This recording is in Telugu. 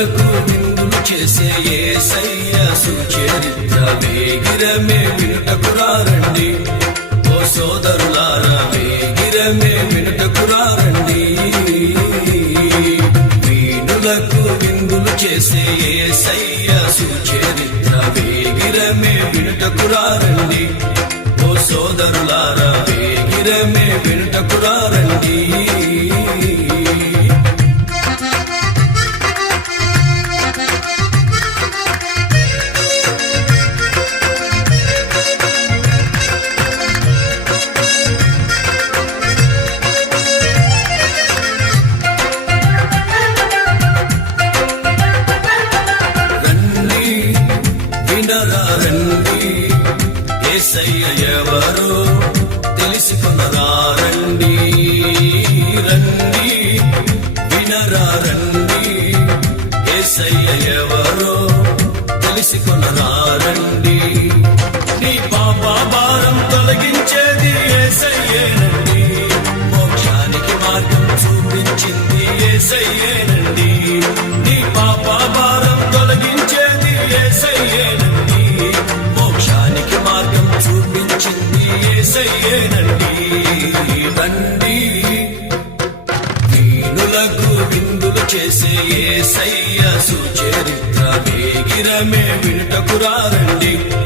వీణులకు విందులు చేసే ఏ ఏసయ్య సుచరిత్ర వేగిరమే వినుటకురారండి. ఓ సోదరులారా వేగిరమే వినుటకురారండి. వీణులకు విందులు చేసే ఏ ఏసయ్య సుచరిత్ర వేగిరమే వినుటకురారండి. ఓ సోదరులారా వేగిరమే రండి ఏసయ్య ఎవరు తెలుసుకునరా రండి రండి వినరా రండి ఏసయ్య ఎవరు తెలుసుకునరా రండి నీ పాప భారం ఏసయ్యేనండి రండి వీణులకు విందులు చేసే ఏసయ్య సుచరిత్ర వేగిరమే వినుటకురారండి ఓ